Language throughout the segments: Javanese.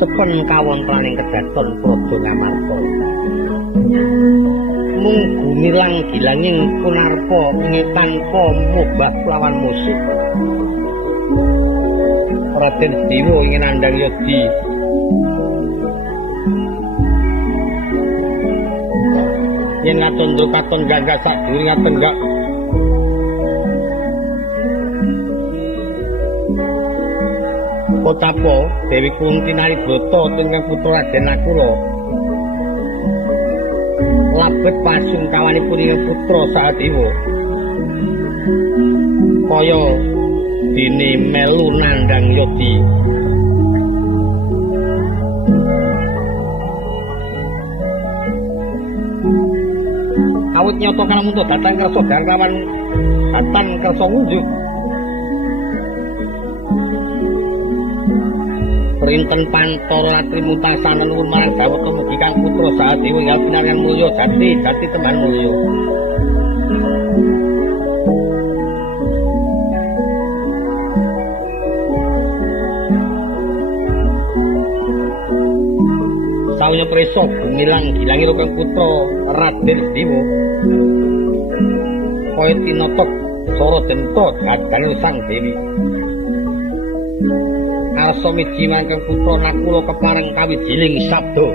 sekon kawontenaning kedaton Praja Ngamarta. Mung gumilang gilanging kunarpa ing tanpa mubah lawan musik. Raden Dewa ing nandhang yodi. Yen ngatundha katon gagah sadhuwuring ngatenggak Kotapa Dewi Kunti Naribrata tingkang putra Raden Nakula labet pasungkawanipun ing putra Sahadewa kaya dene melu nandhang yodi. Awit nyata kalamunta datang kersa darkawan datan kersa ngunjuk. Rinten Pantara Latri Mutasana nuwun marang Dawata mugi kang putra Sahadewa ingkang pinaryan mulya jati teman mulya. Sawya prisa gumilang gilangira kang putra Raden Dewa. Kaya tinotok sora denta dadane Sang Dewi. Arsa miji mangkang putra Nakula kepareng kawijining sabda.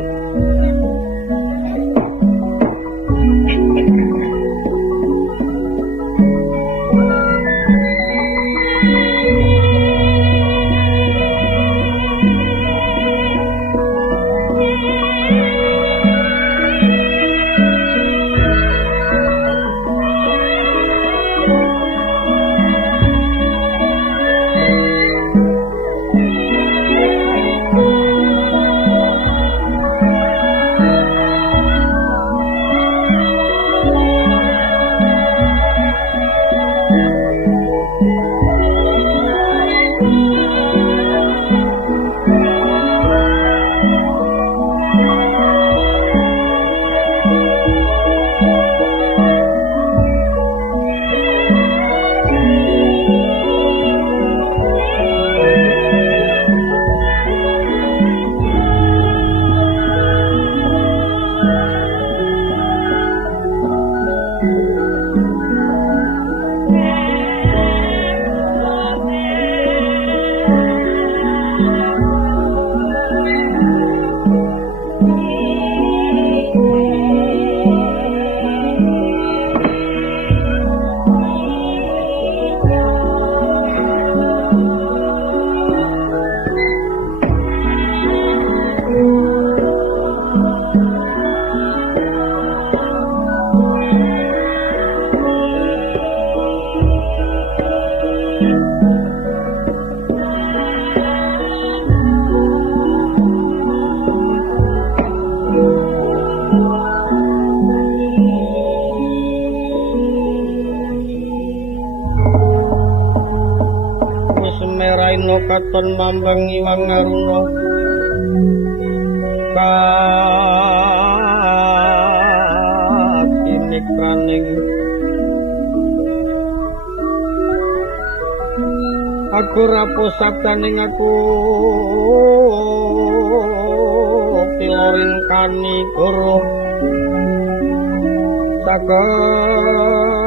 Katon mambang iwang ngaruna katinikraning aku rapo sabdaning aku tilorin kani guru saketer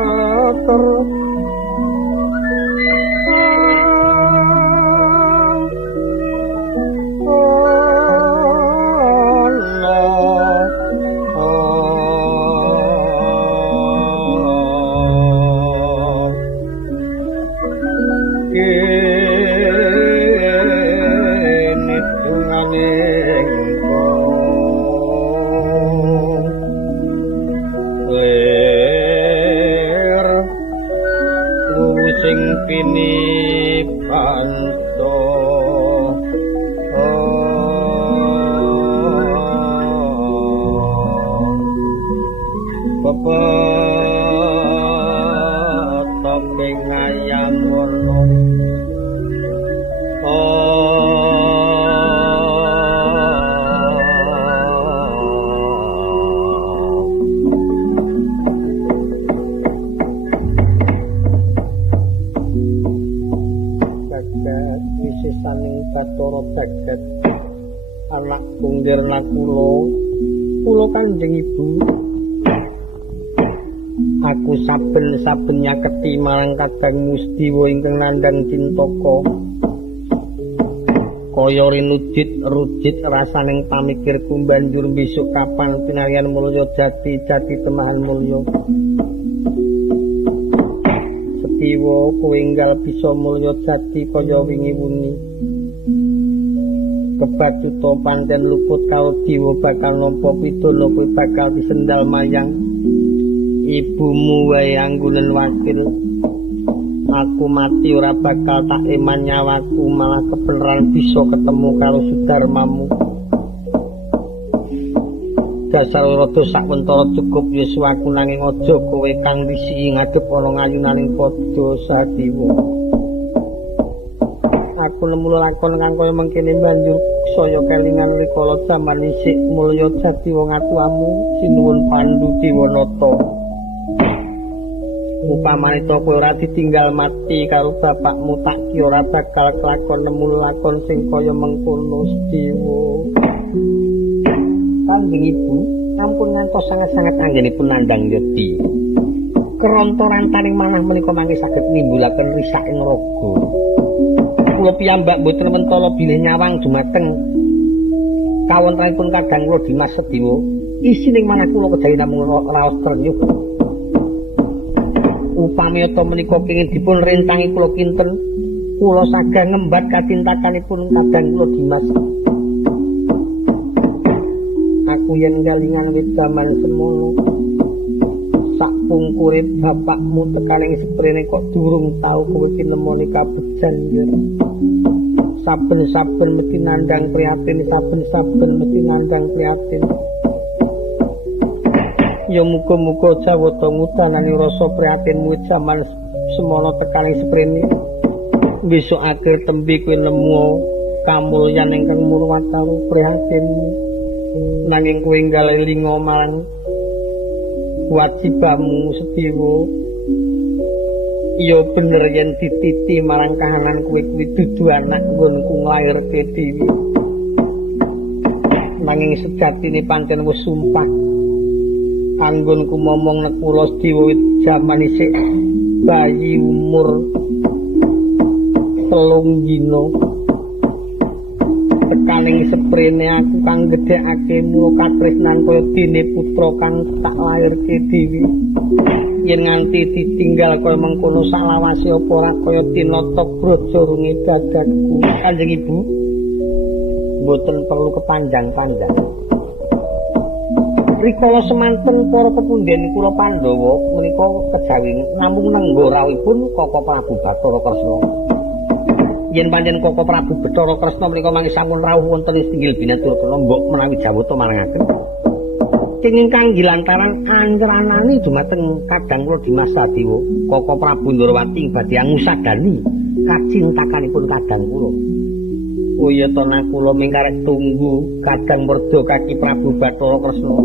anak kundirna kula Kanjeng Ibu. Aku saben-saben nyaketi marang Kadang Mustiwa ingkang nandhang cintaka. Kaya rujit rasaning pamikirku banjur besok kapan pinaryan mulya jati temahan mulya. Setiwa kowe enggal bisa mulya jati kaya wingi wengi. Kebacuta pancen luput karo diwa bakal nampa pidana kowe bakal disendal mayang. Ibumu wae anggunen wakil. Aku mati ora bakal tak eman nyawaku, malah kebenaran bisa ketemu karo Sudarmamu. Dasar rada sakwentara cukup Yesu aku nanging aja kowe kang risi ngadhep ana ngayunaning padha Sadiwa. Aku nemu lakon kang kaya mengkene banjur saya kelingan rikala jaman isih mulya jati wong atuamu sinuwun Pandhu Dewanata. Upamane to kowe ora ditinggal mati karo bapakmu tak ki ora bakal kelakon nemu lakon sing kaya mengkono Sediwa. Kanjeng Ibu, ampun ngantos sangat-sangat anggenipun nandhang yodi. Kerontoran taring manah menika mangke saged nimbulaken risak ing raga. Kula piyambak boten mentala bilih nyawang dumateng kawontenanipun Kadang kula Dimas Sediwa. Isining manah kula kejawi namung raos trenyuh. Upami to menika kenging dipun rentangi kula kinten, kula sagah ngembat kacintakanipun Kadang kula Dimas. Aku yen galingan wit jaman semono. Sak pungkure bapakmu tekaning seprene kok durung tau kowe kinemoni kabejan ya. Saben-saben mesti nandhang prihatin, saben-saben mesti nandhang prihatin. Ya muga-muga jawata ngutanani rasa prihatinmu jaman semono tekaning seprene. Besok akhir tembe kowe nemu kamulyan ingkang murwataru prihatinmu. Nanging kowe enggal elinga marang wajibamu Sediwa. Iya bener yen dititi marang kahanan kowe kuwi dudu anak nggonku nglairke dhewe. Nanging sejatine pancen wis sumpah anggonku momong nek kula Sediwa wit jaman isih bayi umur 3 dina. Tekaning seprene aku kang gedhekake mula katresnan kaya dene putra kang tak lairke dhewe. Yen nganti ditinggal kaya mengkono saklawase apa ora kaya tinata braja runge dadaku. Kanjeng Ibu, mboten perlu kepanjang-panjang. Rikala semanten para pepunden kula Pandhawa menika kejawi namung nenggo rawuhipun Koko Prabu Bathara Kresna. Yen pancen Koko Prabu Bathara Kresna menika mangke sampun rawuh wonten ing Tinggil Binaturkana mbok menawi jawata marangaken. Kenging kangge lantaran anjranane dumateng Kadang kula Dimas Sadiwa, Koko Prabu Ndrawati badhe ngusadani kacintakanipun Kadang kula. Oh iya to nak kula mingkarek tunggu Kadang Merda kaki Prabu Bathara Kresna.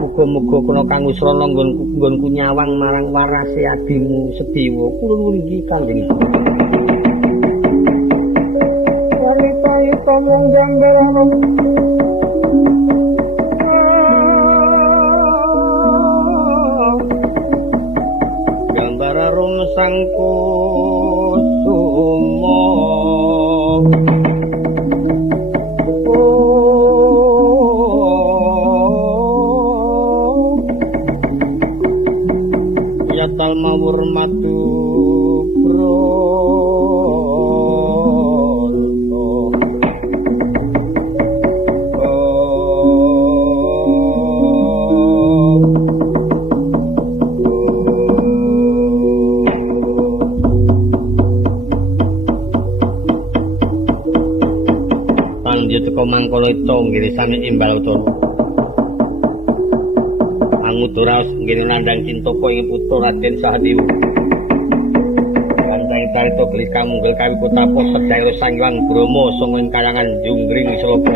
Muga-muga kena kang usrana nggonku nyawang marang warase adimu Sediwa. Kula nuwun inggih Kanjeng Ibu. Wanita mung janggaran sangku sumo ya talmawur madu mangkono itu ngirisane imbal utara angudara nggene nandhang cintaka ing putra Raden Sahdewa kantang carita gelis kamunggel kawi kutapa sedaya Sang Hyang Brahma sanga ing kayangan Junggring Sloka.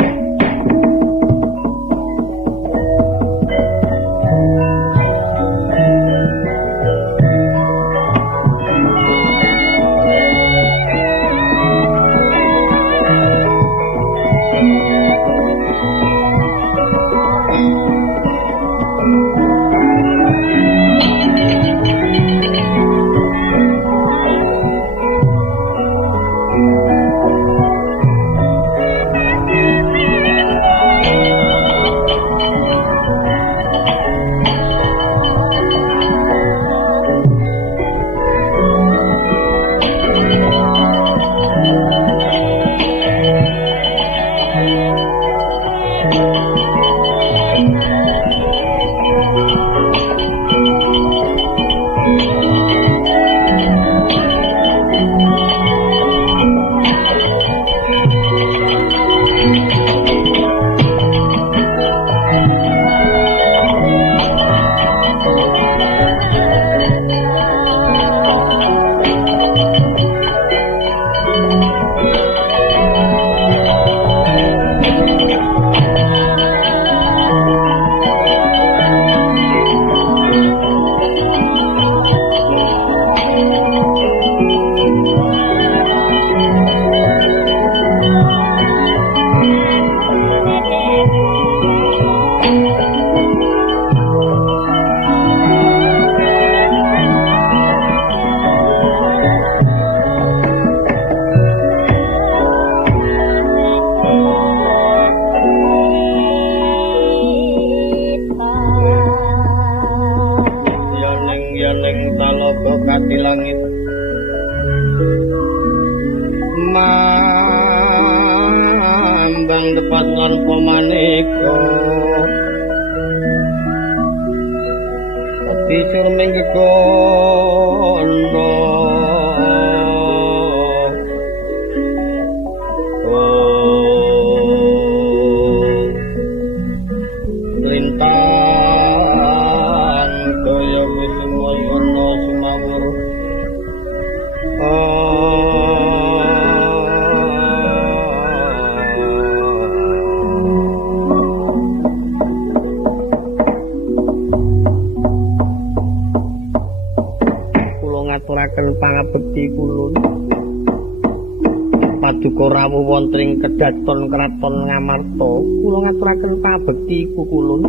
Kedaton Kraton Ngamarta kula ngaturaken pabekti iku kulun.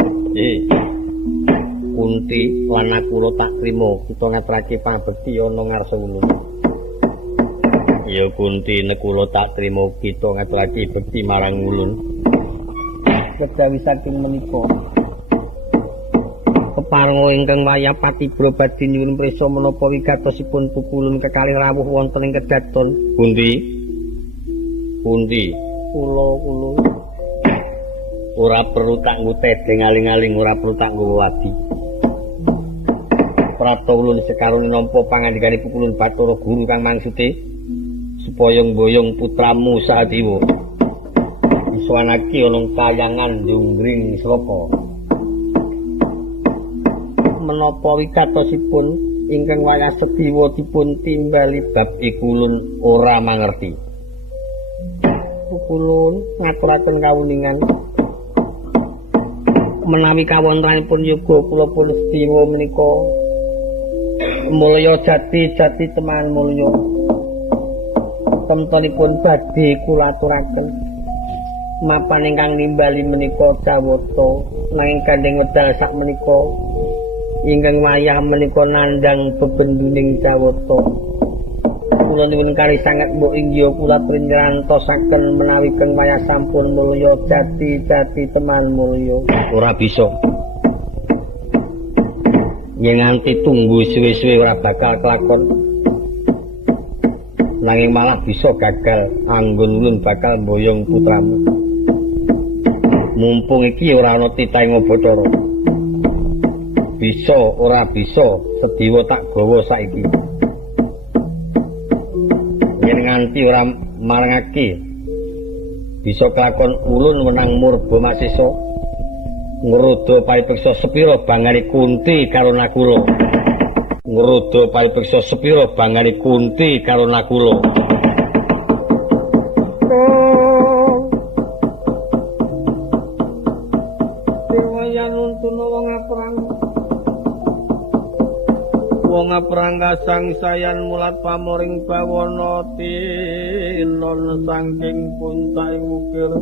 Kunti lan kula tak trima kita ngaturake pabekti ana ngarsa ulun. Ya Kunti nek kula tak trima kita ngaturake bekti marang ulun. Kedawi saking menika kepareng ingkang wayah patibra badhe nyuwun prisa menapa wigatosipun pukulun kekalih rawuh wonten ing Kedaton. Kunti kula ora perlu tak ngutedeng aling-aling, ora perlu tak nggawa wadi. Prapta ulun sekarone nampa pangandikane pukulun Bathara Guru kang maksude supaya mboyong putramu Sahadewa iso anake ana kayangan Junggring Sloka. Menapa wigatosipun ingkang wayah Sedewa dipun timbali bab iku ulun ora mangerti. Kulun ngaturaken kawuningan menawi kawontenanipun yoga kula pun Sedewa menika mulya jati teman mulya temtunipun badhe kula aturaken mapan ingkang nimbali menika Jawata nanging gandeng wedal sak menika ingkang wayah menika nandhang bebenduning Jawata. Kula nuwun kali sanget mbok inggih kula prinyerantosaken menawi keng wayah sampun mulya jati teman mulya. Ora bisa. Yen nganti tunggu suwe-suwe ora bakal kelakon. Nanging malah bisa gagal anggon ulun bakal mboyong putramu. Mumpung iki ora ana titahing Bathara. Bisa ora bisa Sedewa tak gawa saiki. Nganti ora marangake bisa kelakon ulun wenang murba masisa ngruda paipeksa sepira bangane Kunti karo Nakula. Ngruda paipeksa sepira bangane Kunti karo Nakula. Dewayan nuntun wong aprang wong apranggasang sayan mulat pamoring bawana tilon saking puntaing ukir.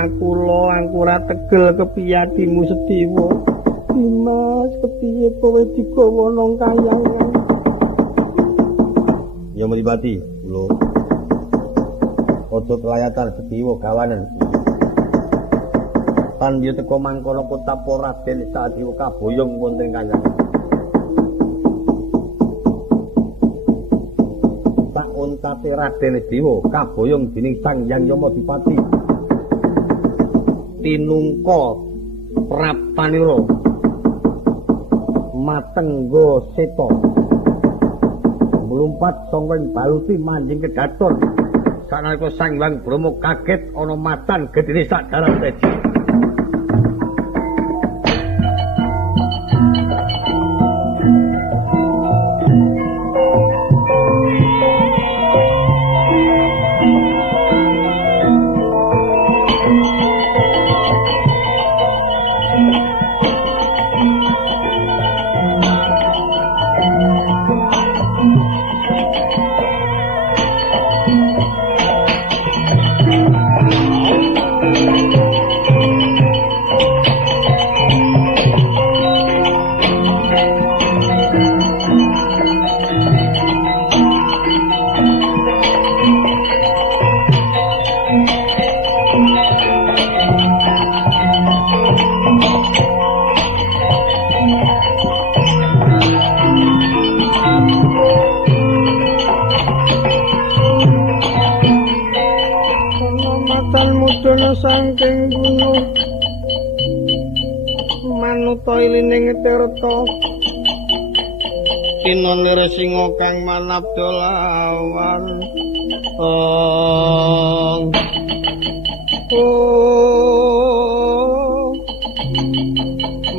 makula angkura tegel kepiyadimu Sedewa. Dimas kepiye kowe digawa nang kayangan? Ya mripati, kula. Aja kelayatan Sedewa gawanen. Tan yen teka mangkono kota Raden Sadewa kaboyong wonten kayangan. Tak ontate Raden Dewa kaboyong dening Sang Hyang Yamadipati. Tinungka prapanira matengga seta mlumpat sangka baluti manjing kedaton sanalika Sang Hyang Brahma kaget ana matan gedene sak dalan tedi. Saking gunung manuta ilining tirta tinone singa kang manabda lawan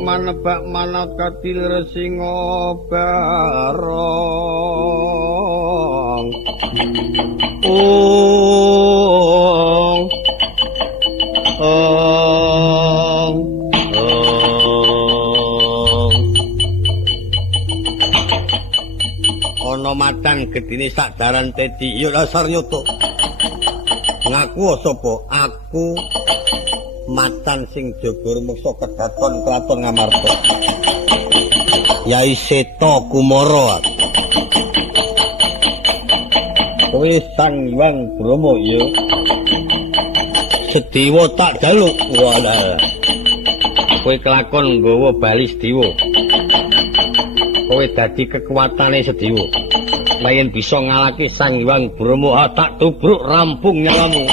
manebak manat kadil singa barong ana matan gedine sak daran tedi ya dasar nyoto ngaku sapa aku matan sing jaga rumeksa kedaton kraton Ngamarta Yai Seta Kumara kowe Sang Hyang Brahma ya Sedewa tak jaluk walah kowe kelakon nggawa bali Sedewa kowe dadi kekuatane Sedewa layan bisa ngalahke Sang Hyang Brahma tak tubruk rampung nyawamu.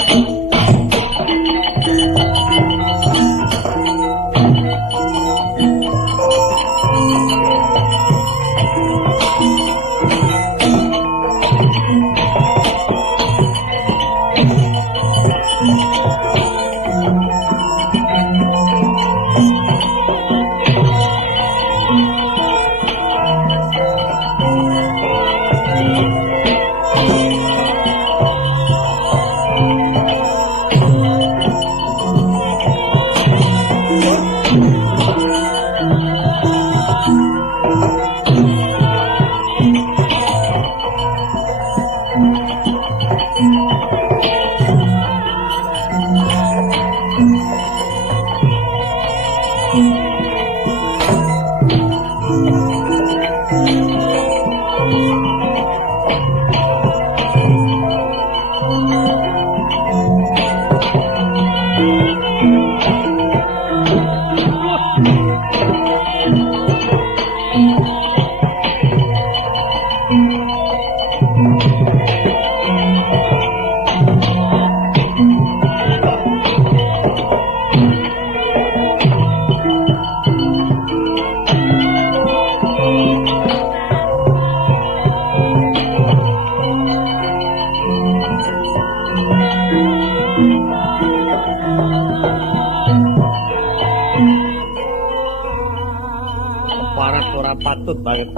Patut banget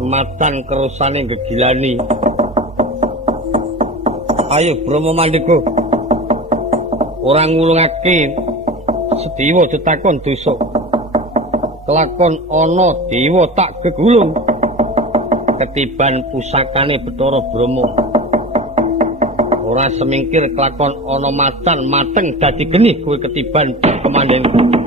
matan kerusane gegilani ayo Brahma Mandika ora ngulungake Sedewa ditakon dosa kelakon ana dewa tak gegulung ketiban pusakane Bathara Brahma ora semingkir kelakon ana macan mateng dadi geni kowe ketiban kemandenku.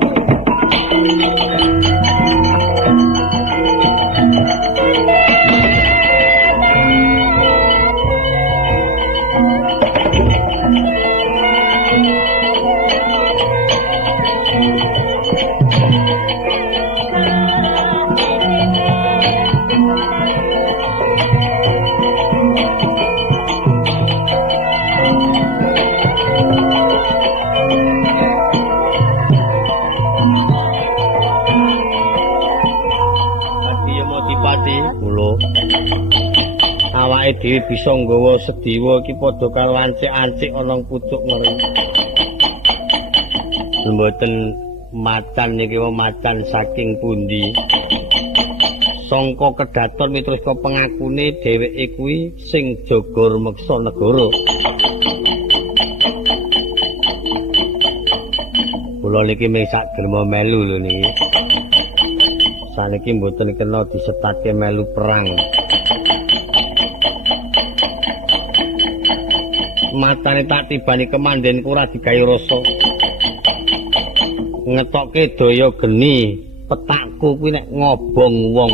Awake dhewe bisa nggawa sediwa iki padha karo lancik-ancik ana pucuk ngeri. Mboten macan niki macan saking pundi. Sangka kedaton miturut pengakune dheweke kuwi sing jaga rumeksa negara. Kula niki mung sak derma melu lho niki. Saniki mboten kena disetake melu perang. Matane tak tibani kemandenku ora digawe rasa. Ngetokke daya geni petakku kuwi nek ngobong wong.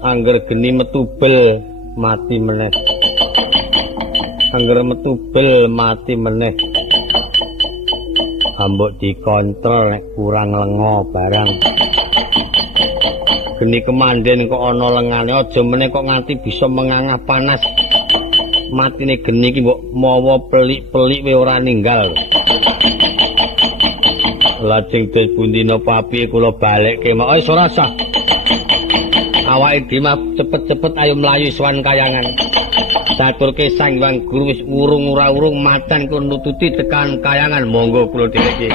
Angger geni metubel mati meneh. Angger metubel mati meneh. Ambok dikontrol nek kurang lenga barang. Geni kemanden kok ana lengane aja meneh kok nganti bisa mengangah panas. Matine geni iki mbok mawa pelik-pelik we ora ninggal. Lajeng des pundi napa api kula balekke mak wis ora sah. Awake dhewe cepet-cepet ayo mlayu sowan kayangan. Saturke Sang Hyang Guru wis urung ora urung macan kula nututi tekan kayangan monggo kula dhewe.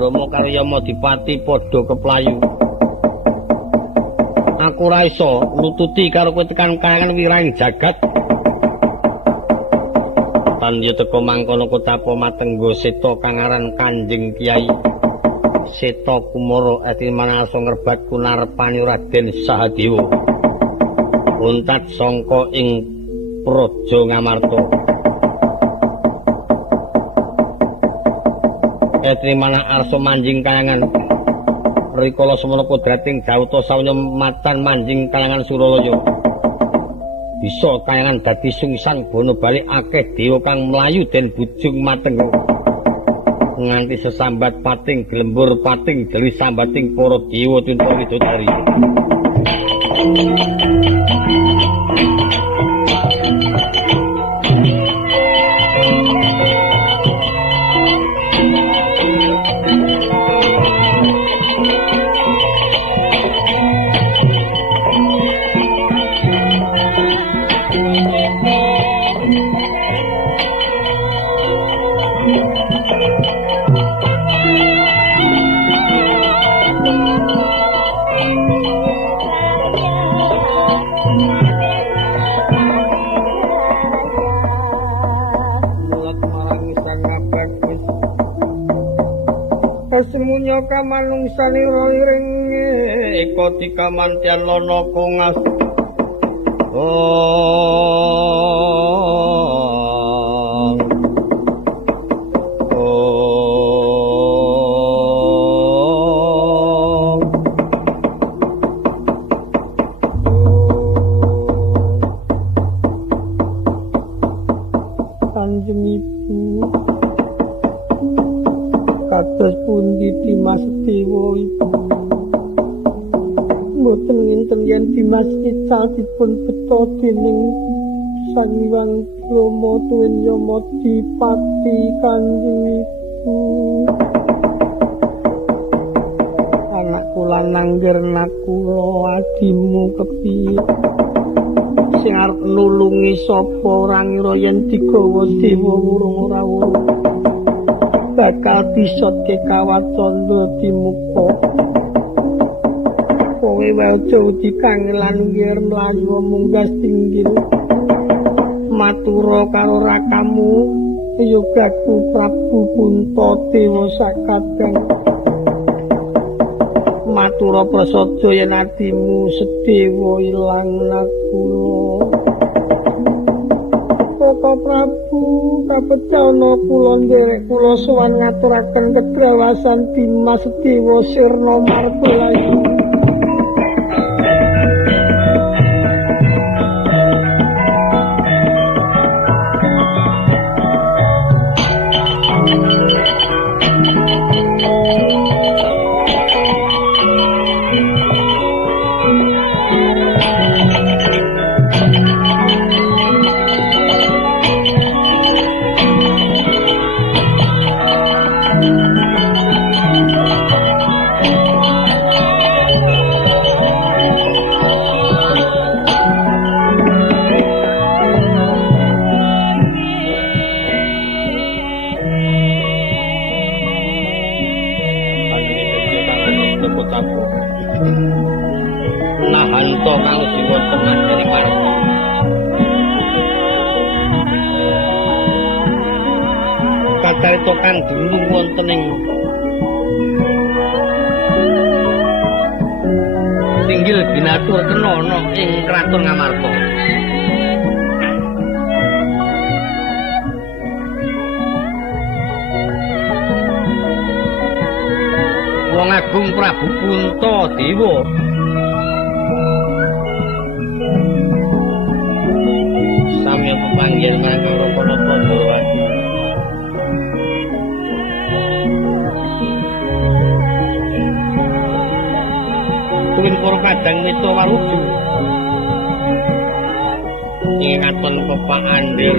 Bromo karo Yamadipati padha keplayu. Aku ora iso nututi karo kowe tekan kayangan wirahing jagat. Tanyo teka mangkono kotapa matenggo seta kang aran Kanjeng Kyai Seta Kumara ati manarsa ngrebat kunarepane Raden Sahadewa. Untat sangka ing Praja Ngamarta. Etrimana arsa manjing kayangan rikala semana kodrating Jawata sawenya macan manjing kalangan Suralaya bisa kayangan dadi sungsan bono bali akeh dewa kang mlayu den bujung mateng nganti sesambat pating glembur pating delis sambating para dewa tunta widodari. Semunya kamanungsani roiring eko dikamantian lono kungas Kanjeng Ibu kados pundi Dimas Dewa Ibu mboten nginten yen Dimas ical dipun beto dening Sang Hyang Rama tuwin Yamadipati Kanjeng Ibu anakku lanang nggirna kula adimu kepiye sing arep nulungi sapa ora ngira yen digawa dewa wurung ora wurung bakal disotke kawatandra dimuka kowe wae aja wedi kangelan ngir mlayu munggas tinggil matura karo rakamu yogaku Prabu Punta Dewa sakadang matura prasaja yen atimu sedewa ilang nakula Koko Prabu kapecana kula nderek kula sowan ngaturaken kedrawasan Dimas Dewa Sirna Margalayu Nahanto kang jiwa tengah dari Marta kacarita kang dunung wonten ing Tinggil binatur kenana ing kraton Ngamarta Wong Agung Prabu Punta Dewa samya pepanggihan marang Rama Pandhawa tuwin para kadang mita warudu ing katon pepak andil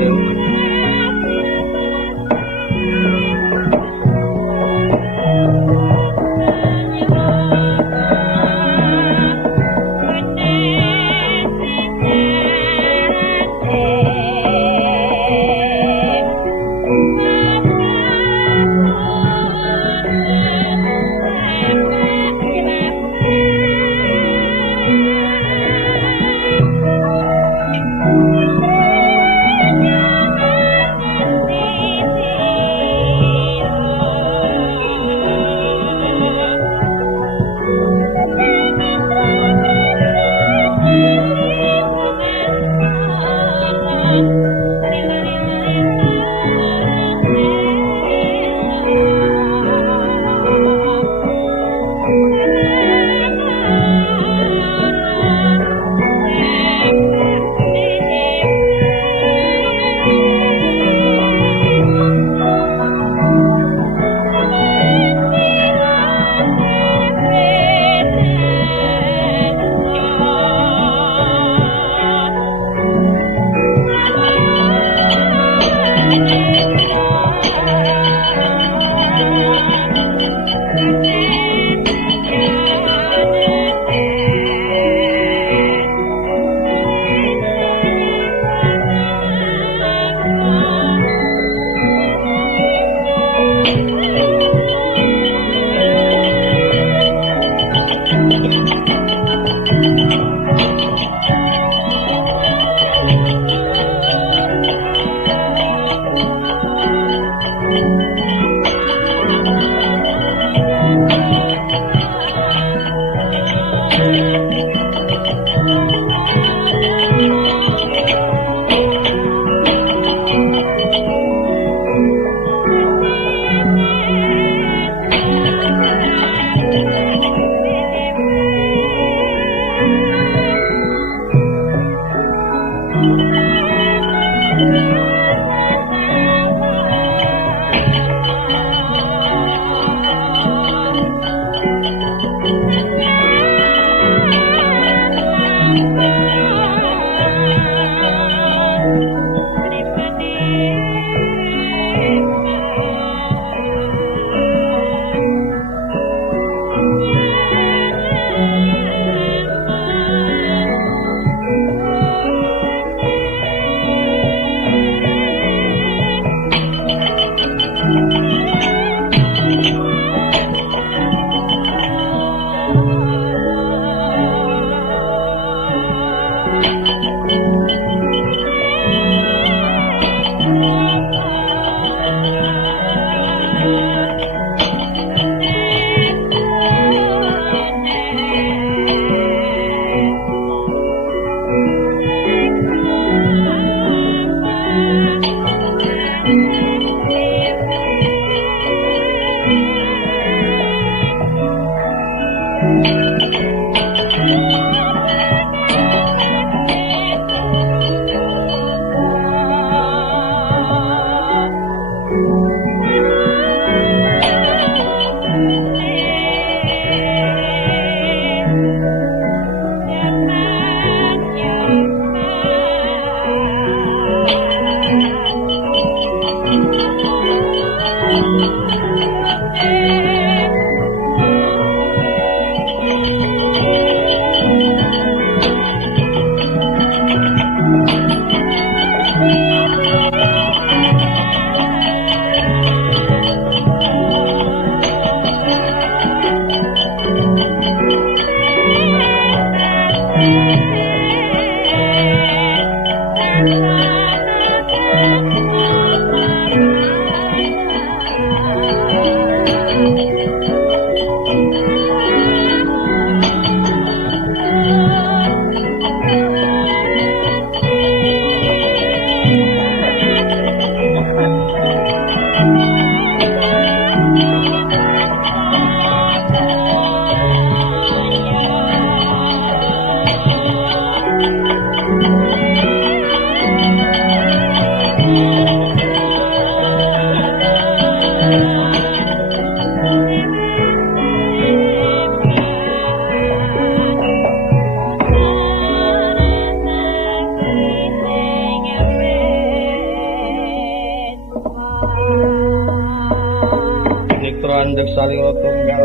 Nikro andek salira tunggal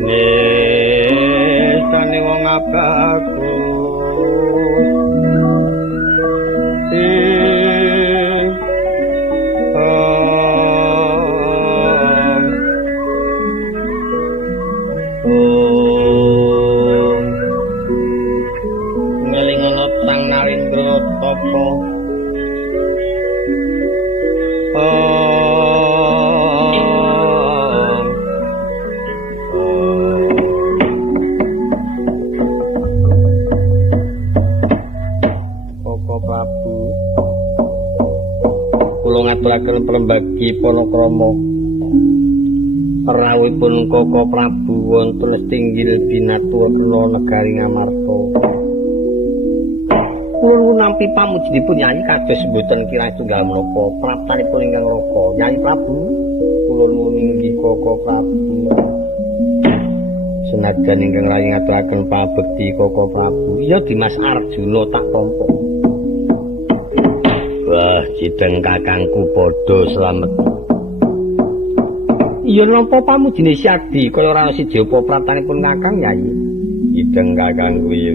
Nestane wong abaku Ngelingono sang narendra tapa Kula ngaturaken prembagi panakrama rawuhipun Koko Prabu wonten Stinggil Binaturna negari Ngamarta. Kula nampi pamujinipun Nyai kados mboten kirang tunggal menapa praptanipun ingkang raka. Nyai Prabu kula nuwun inggih Koko Prabu. Senajan ingkang rayi ngaturaken pabekti Koko Prabu, iya Dimas Arjuna tak tampa. Wah, cideng kakangku padha slamet. Iya napa pamujine Syadi kaya ora siji apa pratanipun Kakang Nyai. Cideng kakangku ya.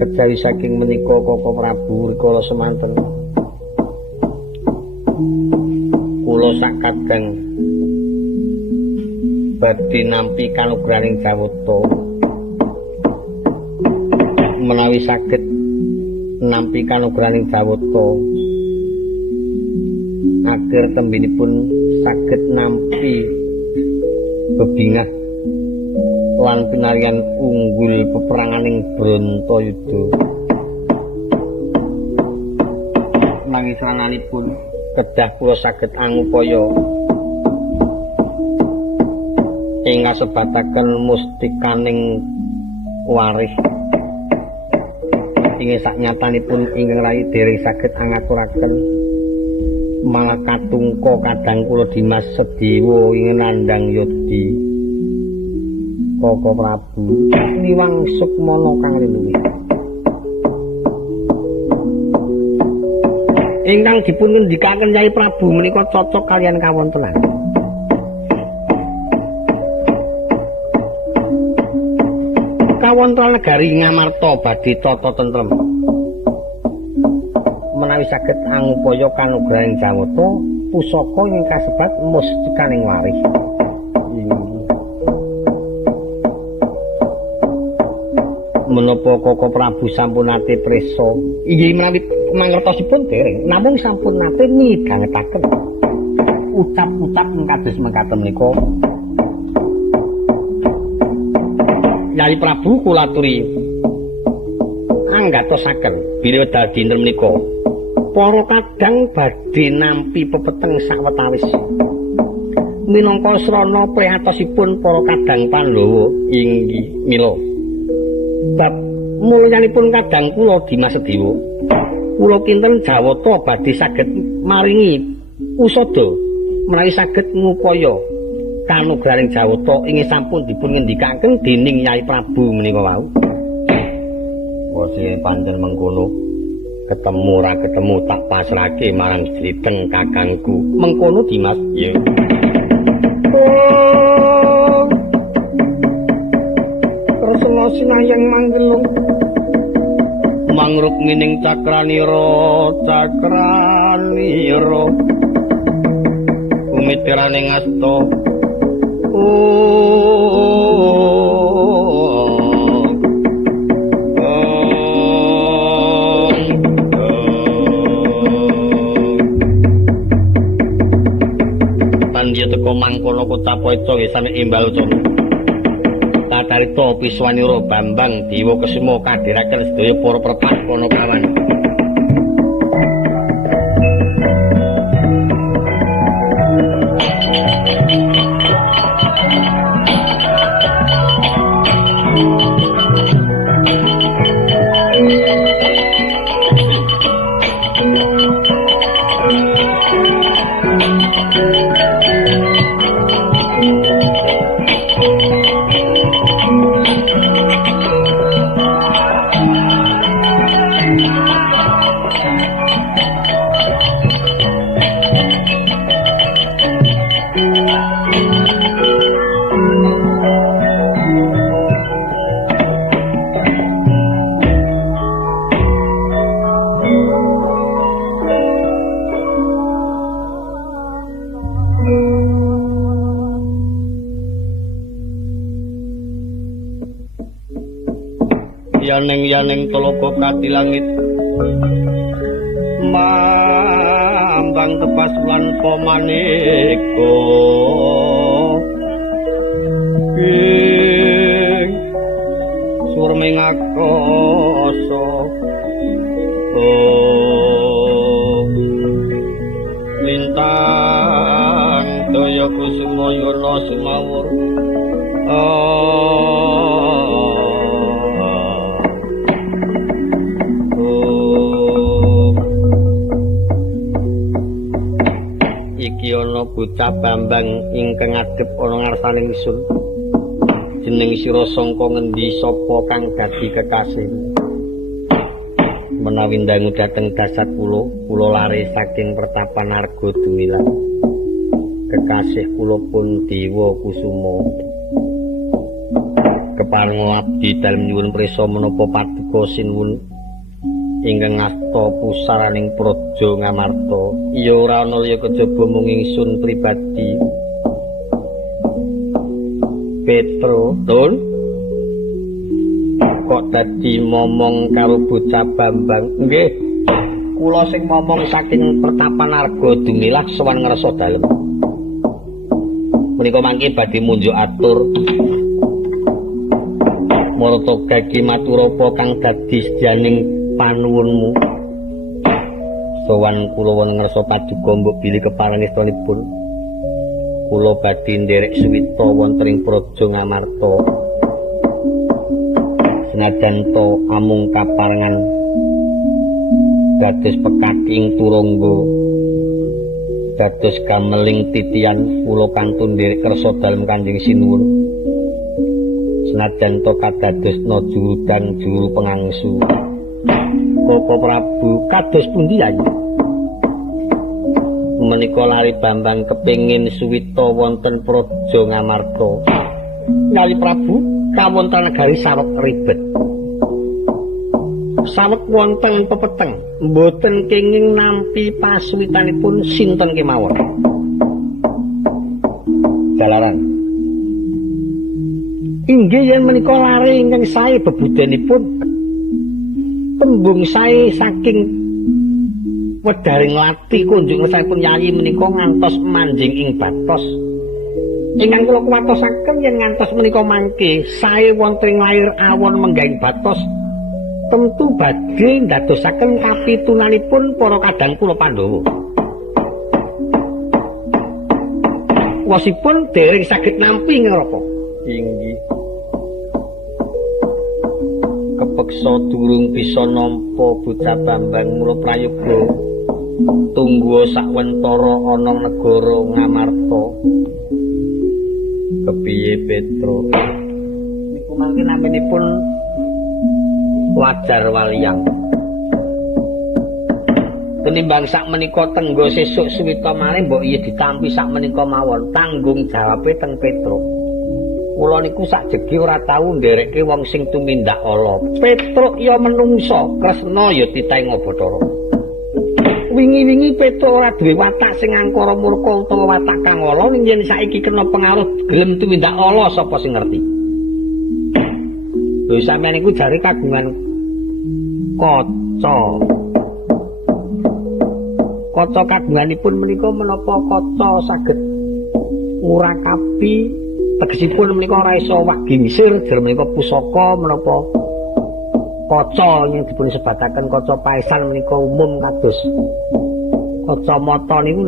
Kejawi saking menika Koko Prabu rikala semanten. Kula sakadang badhe nampi kanugrahaning Jawata. Menawi saged nampi kanugrahaning Jawata akhir tembinipun saged nampi bebingah lan pinarian unggul peperanganing Brontoyuda nanging sarananipun kedah kula saged angupaya ing kasebataken mustikaning warih ingin saknyatanipun ingkang rayi dereng saged angaturaken malah katungka kadang kula Dimas Sedewa ingin nandhang yodi Koko Prabu niwang sukmana kang linuwih ingkang dipun ngendikaken Nyai Prabu menika cocok kaliyan kawontenan kawontenan negari Ngamarta badhe tata tentrem menawi saged angupaya kanugrahaning Jawata pusaka ingkang kasebat mustikaning warih menapa Koko Prabu sampun nate prisa inggih menawi mangertosipun dereng namung sampun nate midhangetaken ucap-ucap kados mekaten menika Nyai Prabu kula aturi anggatosaken bilih dal dinten menika para kadang badhe nampi pepeteng sawetawis minangka srana prihatosipun para kadang Pandhawa inggih mila bab mulyanipun kadang kula Dimas Sedewa kula kinten Jawata badhe saged maringi usada menawi saged ngupaya kanugrahaning Jawata ingin sampun dipun ngendikaken dening Nyai Prabu menika wau. Wase pancen mengkono ketemu ra ketemu tak pasrahke marang Sliteng kakangku. Mengkono Dimas. Ya. Tresna sinayang manggelung mangruk mining cakranira umitiraning asta Pandya teka mangkono Kutapaita nggih sami imbal ucana Tacarita Piswanira Bambang Dewa Kesuma kadhiraken sedaya para prepat Panakawan griyaning talaga katilangit mambang tepas lan pamaneka ing surming akasa lintang daya kusuma yana sumawur iki ana bocah Bambang ingkang ngadhep ana ngarsaning ingsun jeneng sira sangka ngendi sapa kang dadi kekasih menawi ndangu dhateng dasat kula lare saking pertapan Arga Dumilang kekasih kula pun Dewa Kusuma kepareng abdi dalem nyuwun prisa menapa paduka sinuwun ingkang ngasta pusaraning praja Ngamarta iya ora ana liya kejaba mung ingsun pribadi Petro Tun kok dadi momong karo bocah Bambang nggih kula sing momong saking pertapan Arga Dumilah sowan ngrasa dalem menika mangke badhe munjuk atur marata gagi maturapa kang dadi sedyaning panuwunmu sowan kula wonten ngrasa paduka mbok bilih kepareng istanipun kula badhe nderek suwita wonten ing praja Ngamarta senajan to amung kaparengan dados pekaking turangga dados gameling titian kula kantun nderek kersa dalem Kanjeng Sinuwun senajan to kadadosna juru dan juru pengangsu Bapak Prabu kados pundi ayu menika lari Bambang kepingin suwita wonten praja Ngamarta ngali Prabu kawonten negari sawet ribet sawet wonten pepeteng mboten kenging nampi pasuwitanipun sinten kemawon Jalaran inggih yen menika lare ingkang sae bebudanipun tembung sae saking wedaring lati kunjung saipun yayi menika ngantos manjing ing batos ingkang kula kuwatosaken yen ngantos menika mangke sae wonten lair awon menggahing batos tentu badhe ndadosaken kapitunanipun para kadang kula Pandhawa wasipun dereng saged nampi ngrapa inggih kepeksa durung bisa nampa bocah Bambang mula prayoga tunggu sakwentara ana negara Ngamarta kepiye Petro niku mangke naminipun wajar waliyang tenimbang sak menika tenggo sesuk suwita malih mbok iya ditampi sak menika mawon tanggung jawabe teng Petro kula niku sakjegi ora tau ndereke wong sing tumindak ala Petro ya menungsa Kresna ya titaing Bathara wingi-wingi Petro ora duwe watak sing angkara murka utawa watak kang ala ning yen saiki kena pengaruh gelem tumindak ala sapa sing ngerti lho sampeyan niku jare kagungan kaca kagunganipun menika menapa kaca saged ngurakapi tegesipun menika ora iso wagi misir jer menika pusaka menapa kaca yang dipun sebataken kaca paesan menika umum kados kacamata niku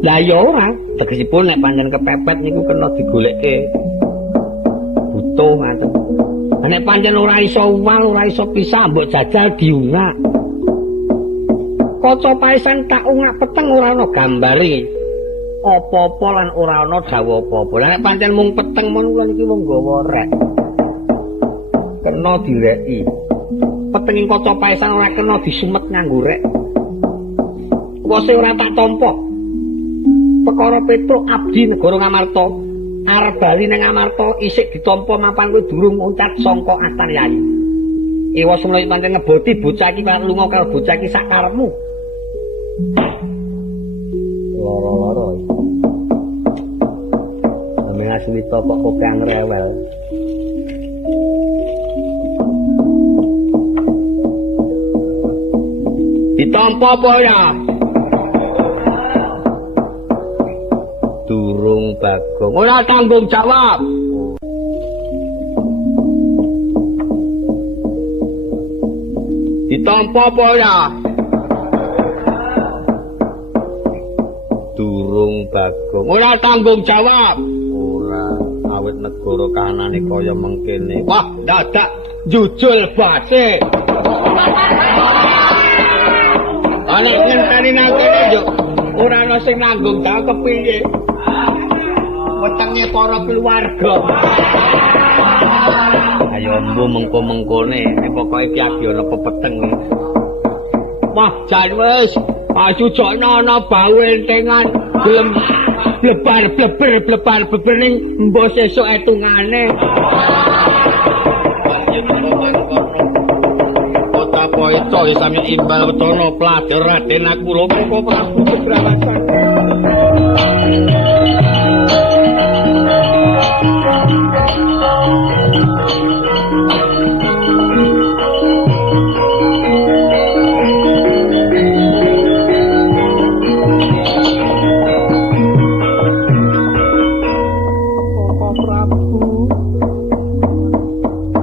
lah ya ora tegesipun nek pancen kepepet niku kena digolekke butuh ngaten nek pancen ora iso uwal ora iso pisah mbok jajal diungak kaca paesan tak ungak peteng ora ana gambare apa-apa lan ora ana dawa apa-apa. Lah nek pancen mung peteng mon kula niki mung nggawa rek. Kena direki. Petenging kaca paesan ora kena disumet nganggo rek. Wose ora tak tampa. Perkara Petro abdi negara Ngamarta, arep bali nang Ngamarta isih ditampa mapan kuwi durung uncat sangka astan yayi. Iwas mulai pancen ngeboti bocah iki karo lunga karo bocah iki sak karepmu. Loro-loro. Ame asmita kok kopean rewel. Ditampa apa ora? Durung Bagong. Ora tanggung jawab. Ditampa apa ora? Durung Bagong. Ora tanggung jawab. Ora, awit negara kahanane kaya mengkene. Wah, dadak jujul base. Ane ngenteni nang kene yo. Ora ana sing nanggung ta kepiye. Wetenge para keluarga. Ayo mbu mengko-mengkone, pokoke iki ana pepeteng. Wah, jan wis ajujokno ana bau entengan, gelem blebar ning mbok sesuk etungane. Kota Poeco samya imbal wetono plader Raden Nakula Koko Prabu Bedrawasan.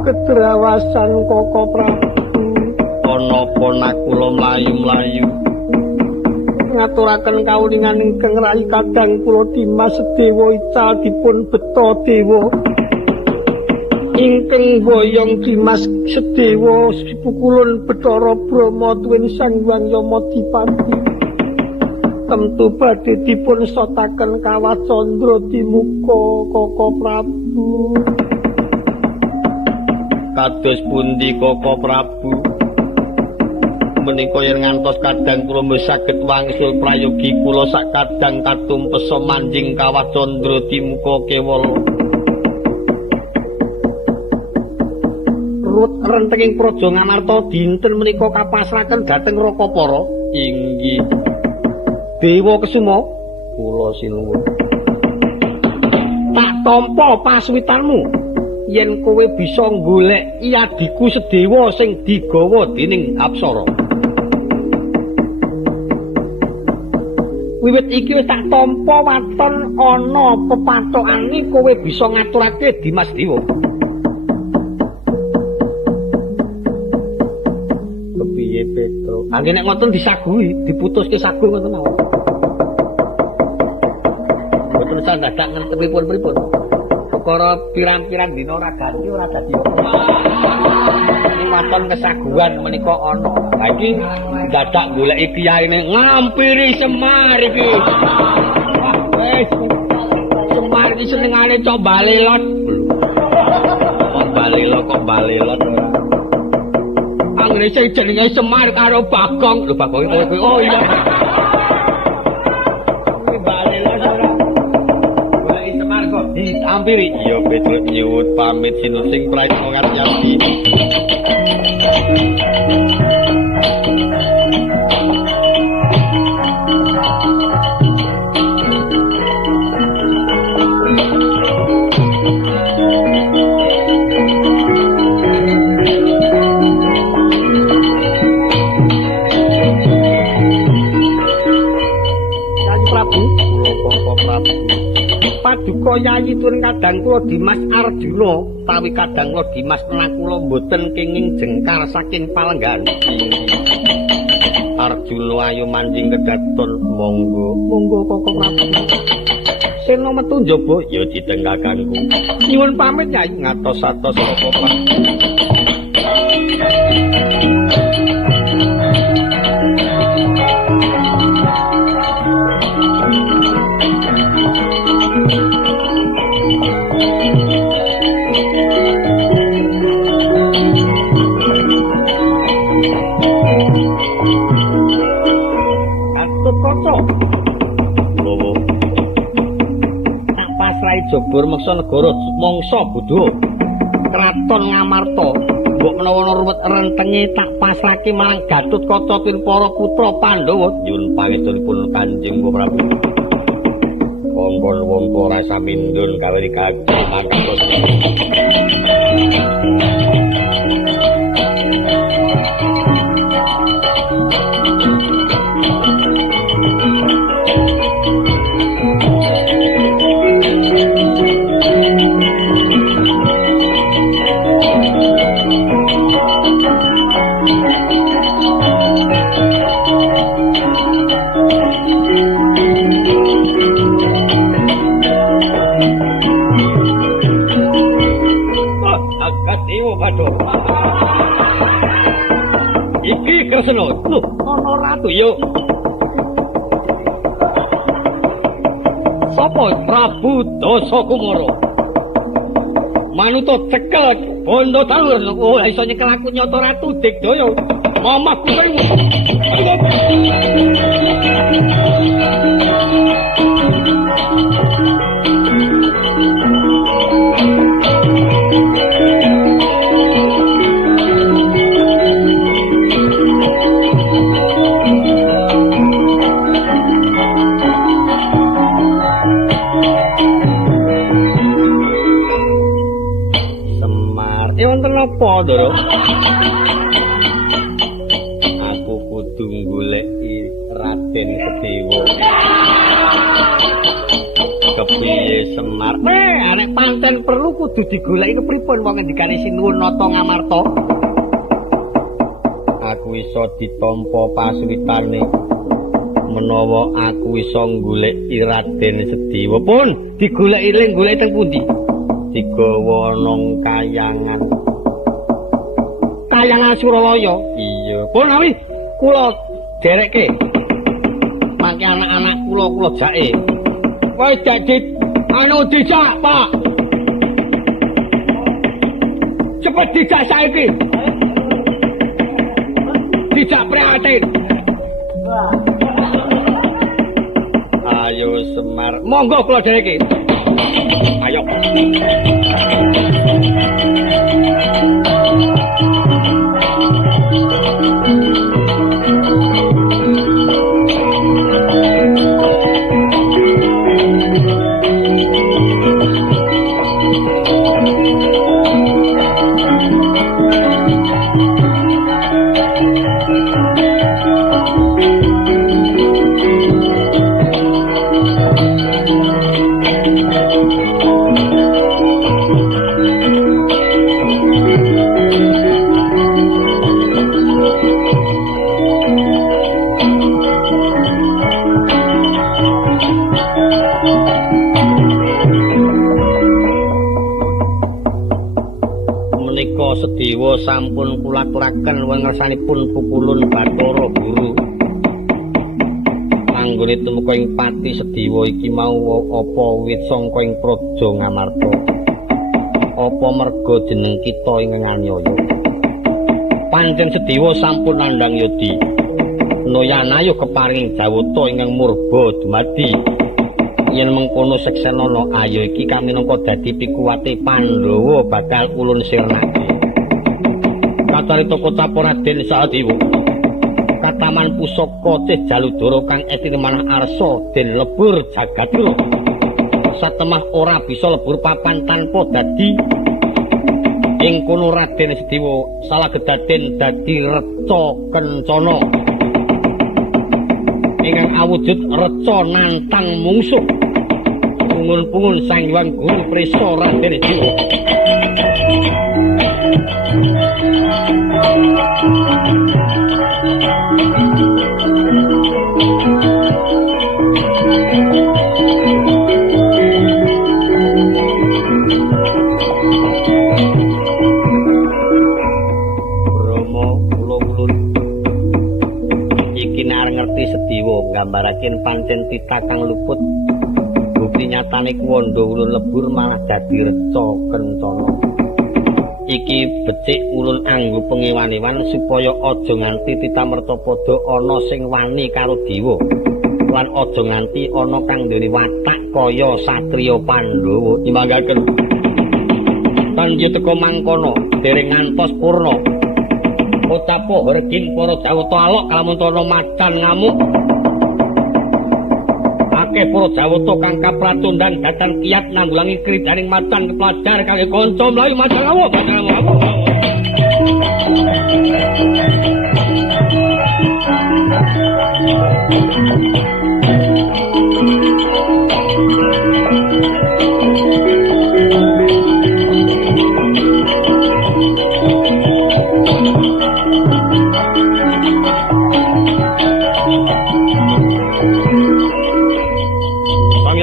Kedrawasan Koko Prabu Napa Nakula mlayu-mlayu ngaturaken kawulingan ingkang Rai Kadang kula Dimas Sedewa ical dipun beta dewa ingkang boyong Dimas Sedewa sipukulun Bathara Brahma tuwin Sang Hyang Yamadipati temtu badhe dipun sotaken Kawah Candra Dimuka Koko Prabu. Kados pundi Koko Prabu? Menika yen ngantos Kadang kula mboten saged wangsul prayogi kula sak kadang katumpesa manjing Kawah Candra Dimuka Kewala. Rut rentenging Praja Ngamarta dinten menika kapasrahaken dhateng Rakapara. Inggih. Dewa Kesuma, kula sinuwun. Tak tampa pasuwitanmu. Yen kowe bisa golek adhiku Sedewa sing digawa dening Apsara. Wiwit iki wis tak tampa waton ana pepathokane kowe bisa ngaturake Dimas Dewa. Kepiye Petro? Angge nek ngoten disaguhi, diputuske sagu ngoten mawon. Mboten sandadak ngerti pripun-pripun. Perkara pirang-pirang dina ora ganti ora dadi apa. Waton kesaguhan menika ana. Ha iki dadak goleki kiyaine ngampiri Semar iki. Wis Semar iki senengane cok balelot. Kok balelot. Anggere sing jenenge Semar karo Bagong. Lho Bagong kowe. Oh iya. Ampiri iya Petruk nyuwun pamit sinusing praitna ngaryati. Paduka yayi tuwin Kadang kula Dimas Arjuna tawi Kadang kula Dimas Nakula mboten kenging jengkar saking palenggan. Arjuna ayo manjing kedaton monggo Koko Prabu. Sena metu njaba ya ditenggakanku. Nyuwun pamit Yayi ngatos-atos Koko Prabu. Jobor meksa negara mangsa Buddha Kraton Ngamarta mbok menawa ruwet rentenge tak pasrahke marang Gatotkaca tin para putra Pandhawa nyuwun pangestunipun Kanjeng Prabu kongkon wongko rasa mindun kaweri kagem mangkatos. Iki Kresna. Lho, ana ratu yo. Sapa Prabu Dasakumara? Manuta cekel bondo talur. Oh, iso nyekel aku nyoto ratu Digdaya. Mamah kuwi. Wonten apa, Ndara? Aku kudu goleki Raden Sedewa. Kepiye Semar? Arek pancen perlu kudu digoleki kepripun wong ngendikane Sinuwun Nata Ngamarta. Aku iso ditampa pasuwitane menawa aku iso goleki Raden Sedewa. Pun digoleki ling goleki teng pundi? Digawa nang Kayangan Suralaya. Iya. Pun awi kula derekke. Mangke anak-anak kula jake. Wis dadi anu dijak, Pak. Cepet dijak saiki. Dijak prihatin. Ayo Semar, monggo kula derekke. Ayo. Sedewa sampun kula aturaken wengersanipun pukulun Bathara Guru. Anggone tumeka ing pati Sedewa iki mau apa wit sangka ing Praja Ngamarta? Apa merga jeneng kita ing nganyaya? Pancen Sedewa sampun nandhang yodi. Noyanayo keparing jawata ingkang murba dumadi. Yen mengkono Seksenana ayo iki kami minangka dadi pikuwate Pandhawa bakal ulun sirnake. Kacarita kota Raden Sadewa. Kataman pusaka Cih Jaludara kang esine manah arsa den lebur jagadura. Satemah ora bisa lebur papan tanpa dadi. Ing kono Raden Sadewa salah gedaden dadi reca kencana. Ingkang awujud reca nantang mungsuh. Pungun-pungun Sang Hyang Guru Prisa Raden Sadewa. Sedewa nggambaraken pancen titah kang luput. Bukti nyatane Kuwanda ulun lebur malah dadi reca kencana. Iki becik ulun anggo pengiwan-iwan supaya aja nganti titah mertapada ana sing wani karo dewa. Lan aja nganti ana kang duweni watak kaya satriya Pandhawa. Imanggaken. Panjenengan teka mangkono dereng ngantos purna. Ucapo reging para Jawata alok kalamun ana macan ngamuk. Akeh para Jawata kang kapratundhan datan kiyat nanggulangi kritaning macan kepelajar kangge kanca mlayu macan ngamuk.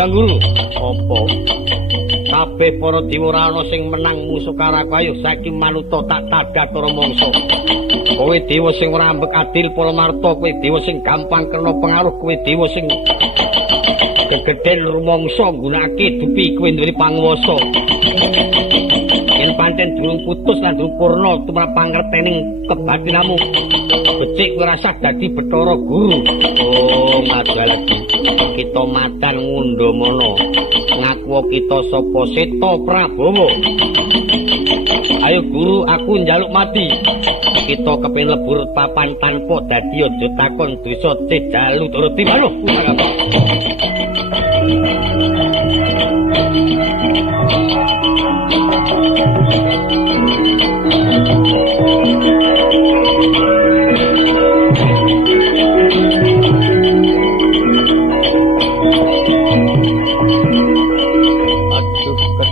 Guru apa kabeh para dewa ana sing menang musuh karo aku ayo saiki manuta tak tagat para mangsa Kowe dewa sing ora ambek adil Palamarta, kowe dewa sing gampang kena pengaruh, kowe dewa sing kegeden rumangsa nggunakake dupi kowe duwe panguwasa. Yen pancen durung putus lan durung purna tumrap pangertening kebatinamu, becik kowe rasah dadi Bathara Guru. Oh, madal kita matan ngundamana. Ngaku kita sapa? Seta Prabowo. Ayo Guru, aku njaluk mati. Kita kepengin lebur papan tanpa dadi aja takon dosa cedalu turuti manuh.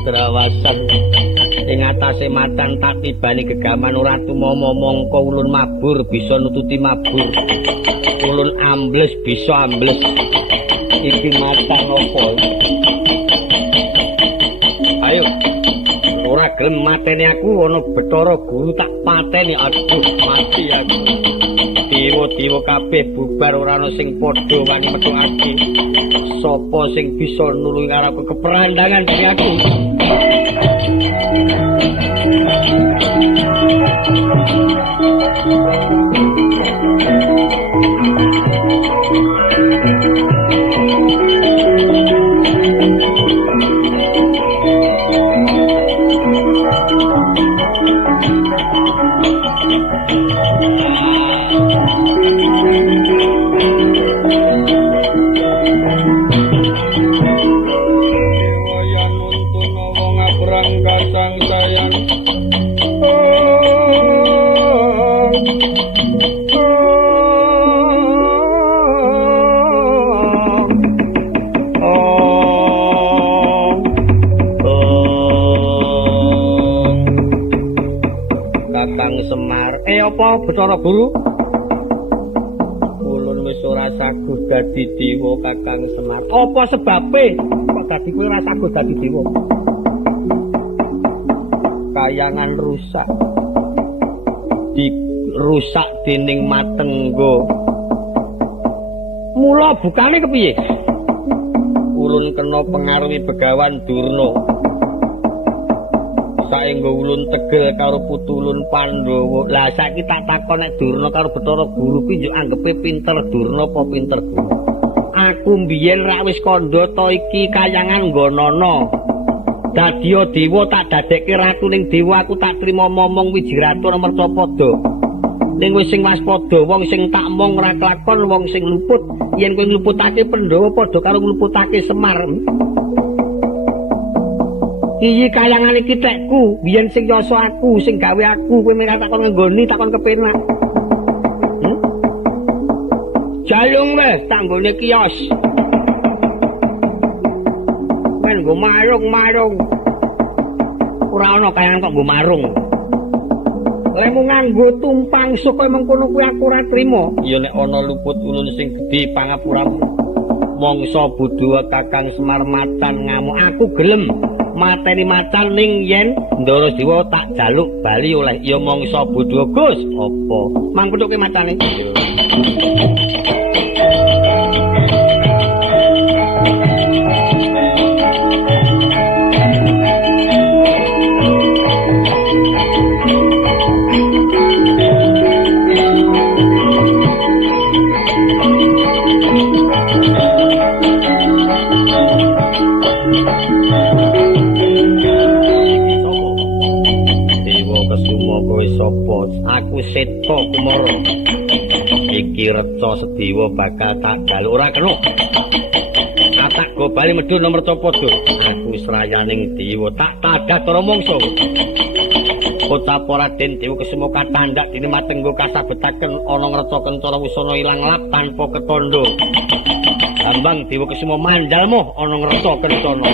Kedrawasan ing atase matan tak tibani gegaman ora tumomo mongko ulun mabur bisa nututi mabur, ulun ambles bisa ambles. Iki matan apa? Ayo ora gelem mateni aku ana Bathara Guru tak pateni. Aduh mati aku. Dewa-dewa kabeh bubar ora ana sing padha wani metuake. Sapa sing bisa nulungi karo keperandangan dhewe aku? Apa Bathara Guru? Ulun wis ora saguh dadi dewa Kakang Semar. Apa sebabe kok dadi kowe ora saguh dadi dewa? Kayangan rusak. Dirusak dening Matengga. Mula bukane kepiye? Ulun kena pengaruhi Begawan Durna. Saenggo ulun tegel karo putulun Pandhawa. Lah saiki tak takon nek Durna karo Bathara Guru kuwi yo anggepe pinter Durna apa pinter Guru. Aku mbiyen rak wis kandha ta iki kayangan nggonana. Dadi dewa tak dadekke ratu ning dewa aku tak trima momong wiji ratu ana Mercapada. Ning wis sing waspada wong sing tak mong ora kelakon wong sing luput. Yen kowe ngluputake Pandhawa padha karo ngluputake Semar. Iki kayangan iki tekku, biyen sing yasa aku, sing gawe aku, kowe merah takon nggoni, takon kepenak. Jalung weh, tak nggone kios. Men nggo marung. Ora ana kayangan kok nggo marung. Lemu nganggo tumpang supaya mengkono kuwi aku ora trima. Ya nek ana luput ulun sing gedhe pangapuramu. Mangsa Budhawa Kakang Semar Matan ngamuk aku gelem. Mateni macan ning yen Ndara Dewa tak jaluk bali oleh ya mangsa Budhawa Gus apa mang petuke macane aku Seta Kumara iki reca Sedewa bakal tak jaluk ora kena tak go bali medhun nomor Mercapada aku srayaning dewa tak tadah cara mangsa Kota Raden Dewa Kesuma katandak dene Matengga kasabetaken ana ngreca Kencana Wusana ilang lap tanpa ketandha Bambang Dewa Kesuma mandal moh ana ngreca Kencana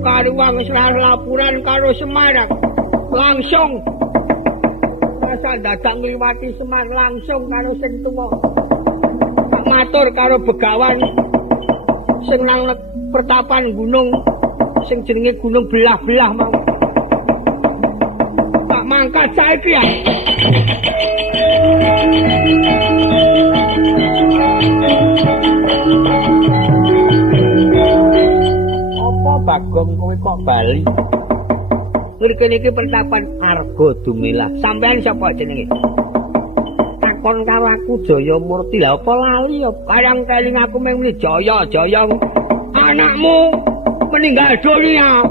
karo wang wis lapuran begawan karo Semar langsung masa dadak ngliwati Semar langsung karo sing tuwa matur karo begawan sing nang pertapan gunung sing jenenge gunung belah-belah mau tak mangkat saiki ya apa Bagong kowe kok bali ngrikene iki pertapan Arga Dumilah sampean sapa jenenge takon karo aku Jaya Murti lha apa lali ya kayang keling aku mung muni Jaya anakmu meninggal dunia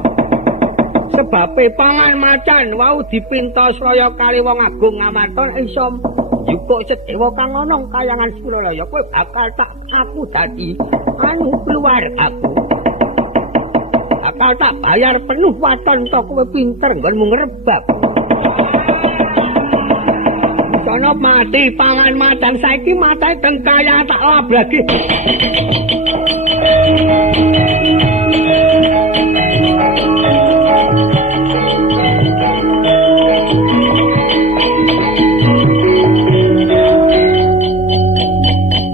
sebabe pangan macan wau dipinta Sraya kali wong agung Ngamarta iso njupuk Sedewa kang ana kayangan Suralaya kowe bakal tak aku dadi anu keluargaku bakal tak bayar penuh waton to kowe pinter nggonmu ngrebab sono mati pangan macan saiki matahe teng kaya tak labragi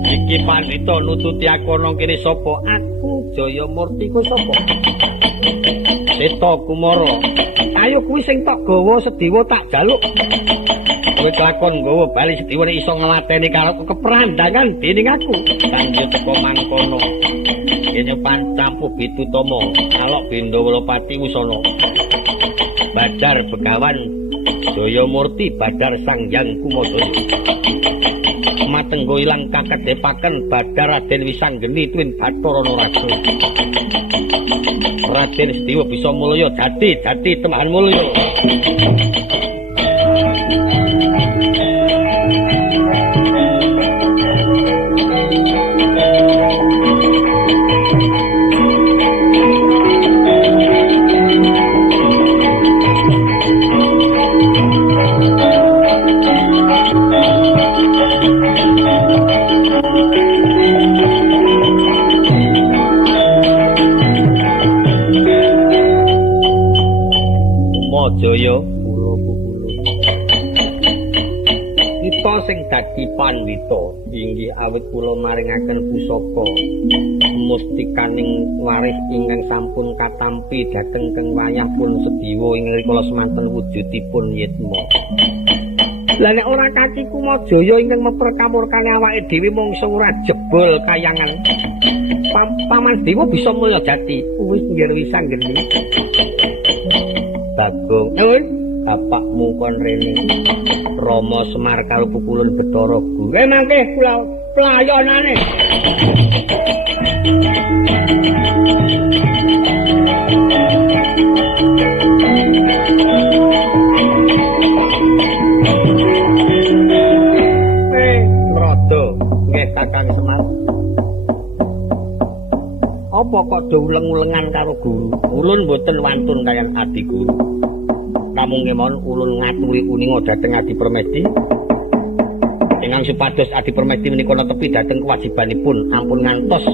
iki pandhita nututi aku ana kene sapa aku Jaya Murti ku sapa Seta Kumara ayo kuwi sing tok gawa Sedewa tak jaluk kowe kelakon nggawa bali Sedewa nek iso nglateni karo keperandangan dening aku kanthi teko mangkono yen pancampuh Bitutama alok Bendawalapati Wusana Badar Begawan Jaya Murti Badar Sangyang Kumadaya matenggo ilang kakedepaken Badar Raden Wisanggeni tuwin Bathara Raja Raden Sedewa bisa mulya dadi temahan mulya Jaya kita sing dadi pandhita inggih awit kula maringaken pusaka mustikaning waris ingkang sampun katampi dhateng keng wayahipun Sedewa ing rikala semanten wujudipun yitma. Lah nek ora kaki Kumajaya ingkang memperkamurkane awake dhewe mungsuh ora jebol kayangan. Paman Sedewa bisa mulya jati wis nggih Wisanggeni. Bagong, bapakmu kon rene. Rama Semar karo pukulun Bathara Guru. Mangke kula playonane. Mrada, nggih Kakang Semar. Apa kok do uleng-ulengan karo guru? Ulun mboten wantun kayang adi guru. Namung kemawon ulun ngaturi uninga dhateng Adi Permedi. Ingkang supados Adi Permedi menika netepi dhateng kewajibanipun ampun ngantos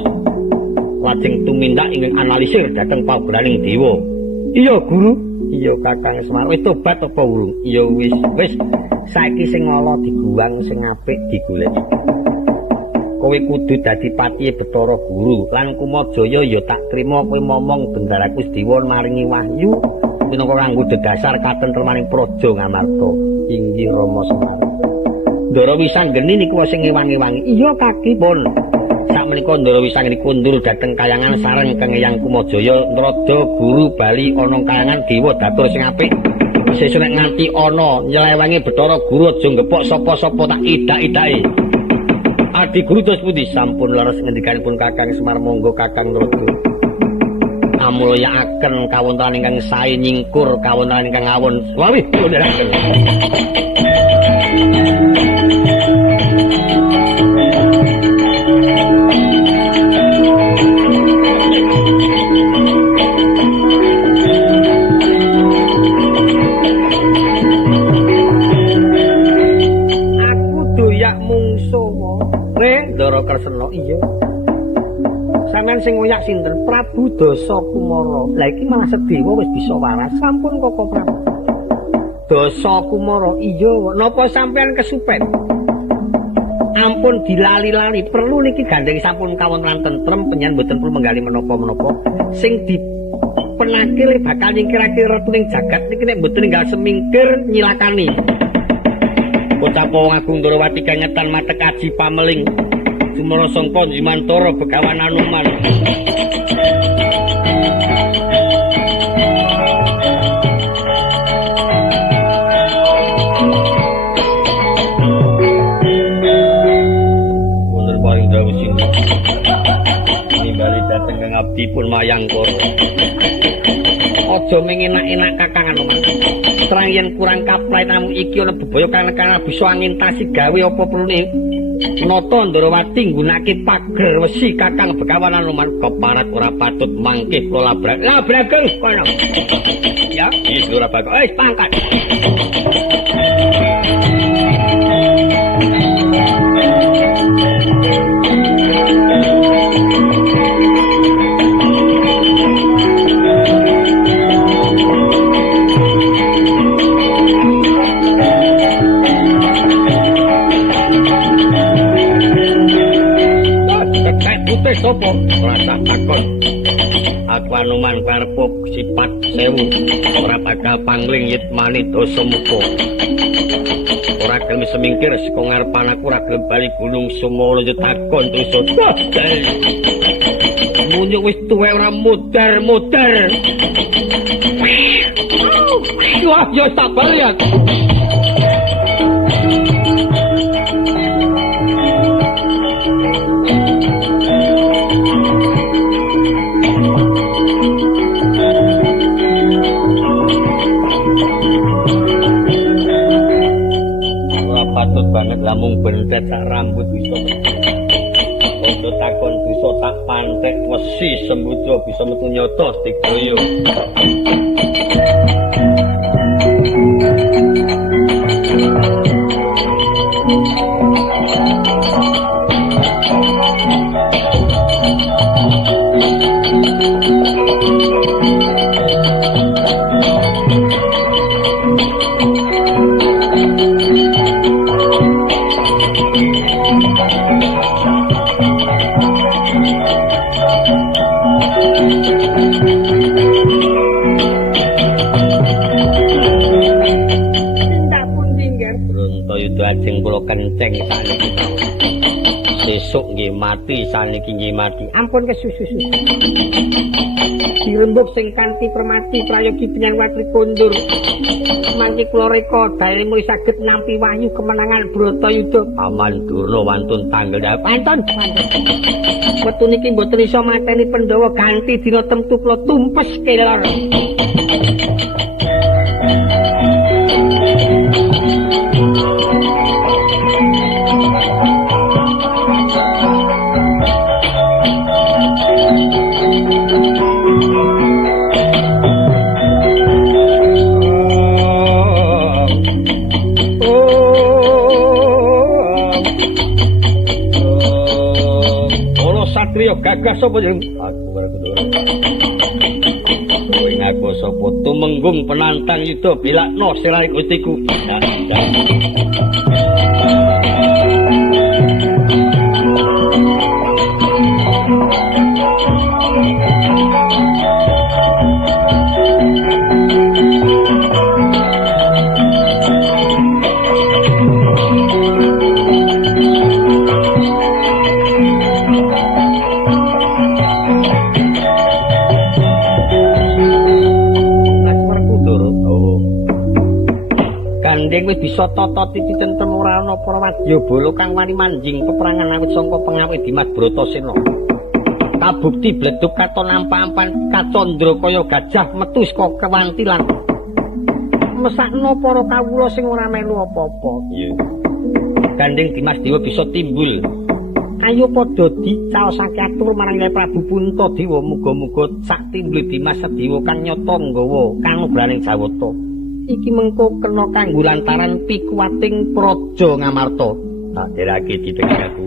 lajeng tumindak ingkang analisir dhateng paugeраning dewa. Iya, Guru. Iya, Kakang Semar. Wis tobat apa urung? Iya wis. Saiki sing ala diguwang, sing apik digolek. Kowe kudu dadi patihe Bathara Guru lan Kumajaya ya tak trima kowe momong Benggaraku Sedewa maringi wahyu minangka kanggo dedasar katentremaning praja Ngamarta. Inggih Rama Semar. Ndara Wisanggeni niku sing ngewangi-wangi. Iya kakipun. Sakmenika Ndara Wisanggeni kundur dhateng kayangan sareng Kang Hyang Kumajaya Nrada Guru bali ana kayangan dewa datur sing apik. Sesuk nek nganti ana nylewengi Bathara Guru aja ngepok sapa-sapa tak idak-idake. Adi Guru dos pundi sampun leres ngendikanipun Kakang Semar monggo Kakang Nrada. Amulyakaken kawontenan ingkang sae nyingkur kawontenan ingkang awon. Wawih wonderaken. Aku doyak mungsuh. Ndara Kresna iya. Sampeyan sing ngoyak sinten? Prabu Dasakumara. Lah iki malah Sedewa wis bisa waras. Sampun Koko Prabu. Dasakumara iya, napa sampeyan kesupen? Ampun dilali-lali, perlu niki gandeng sampun kawontenan tentrem penyan boten perlu menggali menapa-menapa. Sing dipenakil bakal nyingkirake retuning jagat niki nek boten ninggal semingkir nyilakani. Bocah wong agung Ndrawati kangetan matek aji pameling. Sumara sangka Jimantara Begawan Anoman. Dateng kang abdi pun mayangkara. Aja mengenak-enak Kakang Anoman. Terang yen kurang kaplait namung iki ana bebaya kang bisa angintasi gawe apa perlune. Nata Ndrawati nggunakake pager wesi Kakang Begawan Anoman keparat ora patut mangkih kula labrageng kono. Ya, iki ora bakal. Wis pangkat. Sopo rasa takon aku Anoman karepuk sifat sewu ora bakal pangling yitmani dosa muka ora gelem semingkir saka ngarepan aku ora gelem bali gunung Sumala takon terus munyuk wis tuwek ora mudar-mudar wah yo sabar ya patut banget lamung bendet sak rambut bisa ojo takon bisa tak pantek wesi sembudo bisa metu nyoto Stigaya ajeng kula kenceng saniki sesuk nggih mati saniki nggih mati ampun kesusu dirembuk sing kanthi permati prayogi penyan watri kondur mangke kula reka daene mulih saged nampi wahyu kemenangan Bratayuda paman Durna wantun tanggal pantun wektu niki mboten iso mateni Pandhawa ganti dina temtu kula tumpes kelor Satrio gagah sapa jeneng? Aku karo Ndoro. Kowe ngaku sapa tumenggung penantang yuda bilakno sirahe Gustiku. Gandeng wis bisa tata titi tentrem ora ana para wadyabala kang wani manjing peperangan awit sangka pengawit Dimas Bratasena. Kabukti bledug katon ampa-ampan kacandra kaya gajah metu saka kewantilan. Mesakno para kawula sing ora melu apa-apa. Iya. Gandeng Dimas Dewa bisa timbul. Ayo padha dicaosake atur marang Nyai Prabu Puntadewa muga-muga sak timbul Dimas Sedewa kang nyata nggawa kanugrahaning Jawata. Iki mengko kena kanggo lantaran pikuwating Praja Ngamarta. Tak derake dipenging aku.